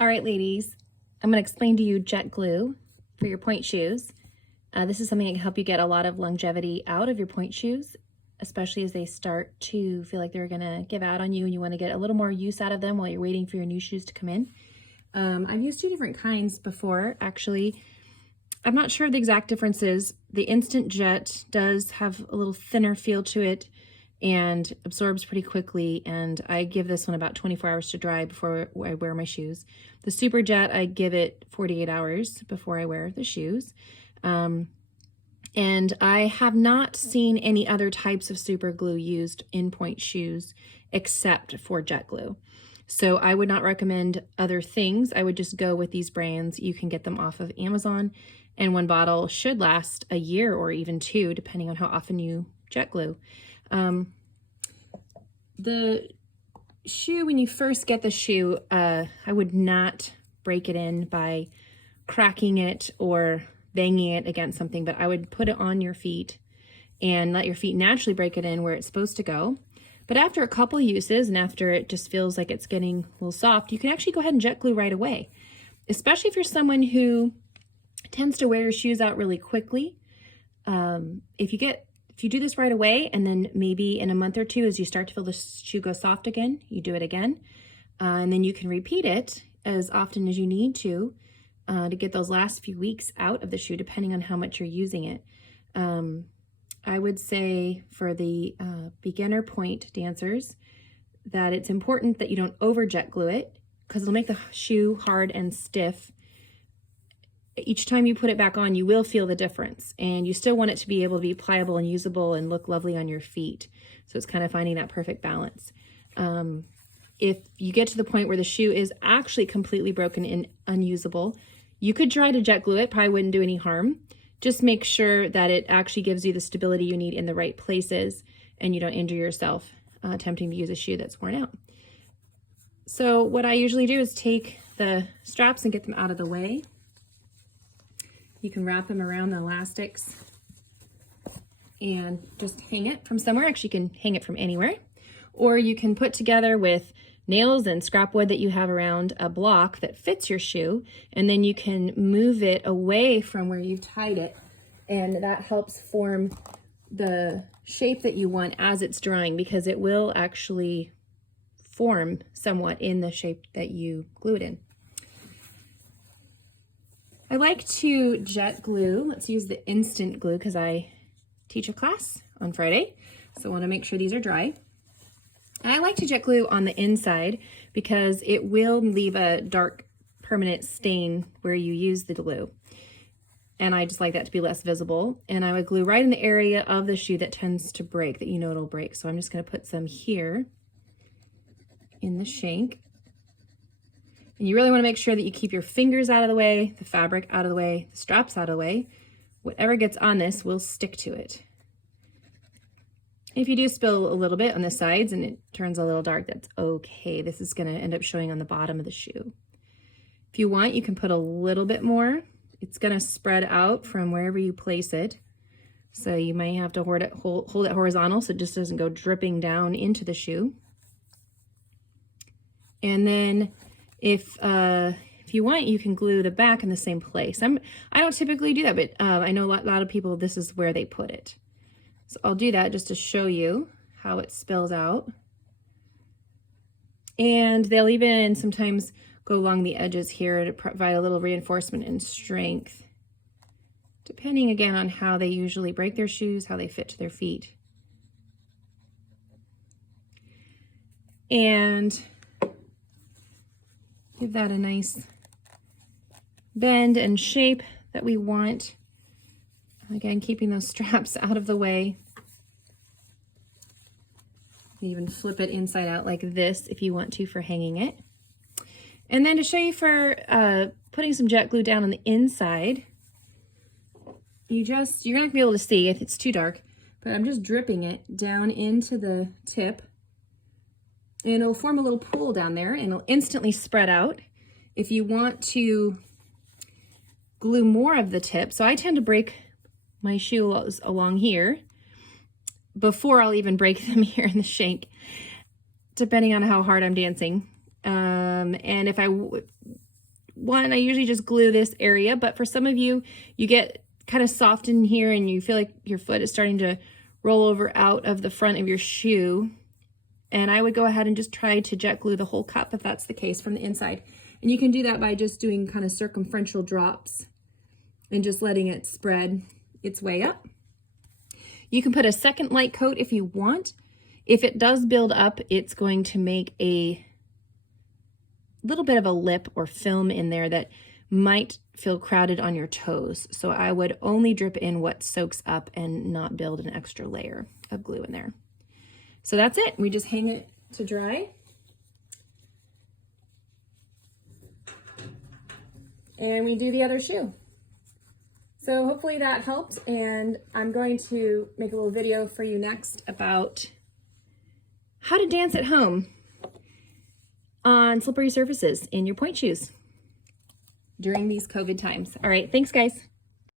All right, ladies, I'm going to explain to you jet glue for your Pointe shoes. This is something that can help you get a lot of longevity out of your Pointe shoes, especially as they start to feel like they're going to give out on you and you want to get a little more use out of them while you're waiting for your new shoes to come in. I've used two different kinds before, actually. I'm not sure the exact differences. The Instant Jet does have a little thinner feel to it and absorbs pretty quickly, and I give this one about 24 hours to dry before I wear my shoes. The Super Jet, I give it 48 hours before I wear the shoes. And I have not seen any other types of super glue used in Pointe shoes except for jet glue. So I would not recommend other things. I would just go with these brands. You can get them off of Amazon, and one bottle should last a year or even two, depending on how often you jet glue. The shoe, when you first get the shoe, I would not break it in by cracking it or banging it against something, but I would put it on your feet and let your feet naturally break it in where it's supposed to go. But after a couple uses and after it just feels like it's getting a little soft, you can actually go ahead and jet glue right away, especially if you're someone who tends to wear your shoes out really quickly. If you do this right away, and then maybe in a month or two, as you start to feel the shoe go soft again, you do it again. And then you can repeat it as often as you need to get those last few weeks out of the shoe, depending on how much you're using it. I would say for the beginner Pointe dancers that it's important that you don't over jet glue it, because it'll make the shoe hard and stiff. Each time you put it back on, you will feel the difference, and you still want it to be able to be pliable and usable and look lovely on your feet. So it's kind of finding that perfect balance. If you get to the point where the shoe is actually completely broken and unusable, you could try to jet glue it, probably wouldn't do any harm. Just make sure that it actually gives you the stability you need in the right places and you don't injure yourself attempting to use a shoe that's worn out. So what I usually do is take the straps and get them out of the way. You can wrap them around the elastics and just hang it from somewhere. Actually, you can hang it from anywhere. Or you can put together with nails and scrap wood that you have around a block that fits your shoe, and then you can move it away from where you've tied it, and that helps form the shape that you want as it's drying, because it will actually form somewhat in the shape that you glue it in. I like to jet glue. Let's use the instant glue because I teach a class on Friday, so I want to make sure these are dry. And I like to jet glue on the inside because it will leave a dark permanent stain where you use the glue. And I just like that to be less visible. And I would glue right in the area of the shoe that tends to break, that you know it'll break. So I'm just going to put some here in the shank. And you really want to make sure that you keep your fingers out of the way, the fabric out of the way, the straps out of the way. Whatever gets on this will stick to it. If you do spill a little bit on the sides and it turns a little dark, that's okay. This is going to end up showing on the bottom of the shoe. If you want, you can put a little bit more. It's going to spread out from wherever you place it. So you might have to hold it horizontal so it just doesn't go dripping down into the shoe. And then if you want, you can glue the back in the same place. I don't typically do that, but I know a lot of people, this is where they put it. So I'll do that just to show you how it spills out. And they'll even sometimes go along the edges here to provide a little reinforcement and strength, depending again on how they usually break their shoes, how they fit to their feet. And give that a nice bend and shape that we want. Again, keeping those straps out of the way. You can even flip it inside out like this if you want to for hanging it. And then to show you for putting some jet glue down on the inside, you're not gonna be able to see if it's too dark, but I'm just dripping it down into the tip, and it'll form a little pool down there and it'll instantly spread out. If you want to glue more of the tip, so I tend to break my shoes along here before I'll even break them here in the shank, depending on how hard I'm dancing. And if I one, I usually just glue this area, but for some of you, you get kind of soft in here and you feel like your foot is starting to roll over out of the front of your shoe. And I would go ahead and just try to jet glue the whole cup if that's the case from the inside. And you can do that by just doing kind of circumferential drops and just letting it spread its way up. You can put a second light coat if you want. If it does build up, it's going to make a little bit of a lip or film in there that might feel crowded on your toes. So I would only drip in what soaks up and not build an extra layer of glue in there. So that's it. We just hang it to dry. And we do the other shoe. So hopefully that helped, and I'm going to make a little video for you next about how to dance at home on slippery surfaces in your Pointe shoes during these COVID times. All right, thanks guys.